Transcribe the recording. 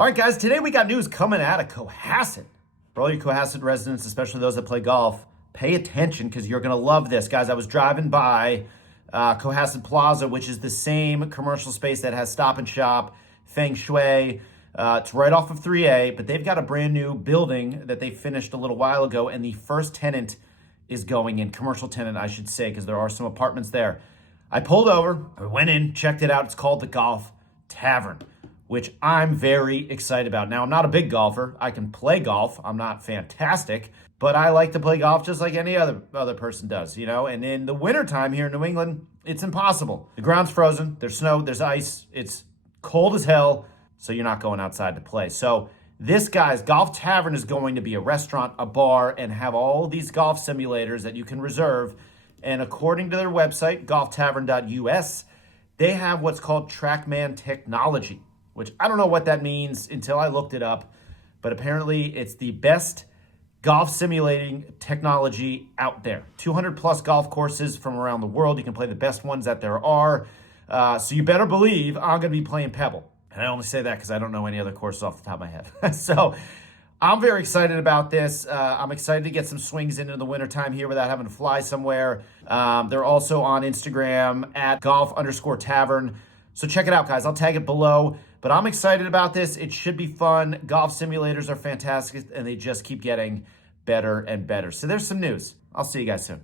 All right, guys, today we got news coming out of Cohasset. For all you Cohasset residents, especially those that play golf, pay attention because you're going to love this. Guys, I was driving by Cohasset Plaza, which is the same commercial space that has Stop and Shop, Feng Shui. It's right off of 3A, but they've got a brand new building that they finished a little while ago, and the first tenant is going in, commercial tenant, I should say, because there are some apartments there. I pulled over, I went in, checked it out. It's called the Golf Tavern, which I'm very excited about. Now, I'm not a big golfer. I can play golf. I'm not fantastic, but I like to play golf just like any other person does, you know? And in the wintertime here in New England, it's impossible. The ground's frozen, there's snow, there's ice, it's cold as hell, so you're not going outside to play. So this guy's Golf Tavern is going to be a restaurant, a bar, and have all these golf simulators that you can reserve. And according to their website, golftavern.us, they have what's called Trackman Technology, which I don't know what that means until I looked it up, but apparently it's the best golf simulating technology out there. 200 plus golf courses from around the world. You can play the best ones that there are. So you better believe I'm going to be playing Pebble. And I only say that because I don't know any other courses off the top of my head. So I'm very excited about this. I'm excited to get some swings into the wintertime here without having to fly somewhere. They're also on Instagram at golf_tavern. So check it out, guys. I'll tag it below. But I'm excited about this. It should be fun. Golf simulators are fantastic, and they just keep getting better and better. So there's some news. I'll see you guys soon.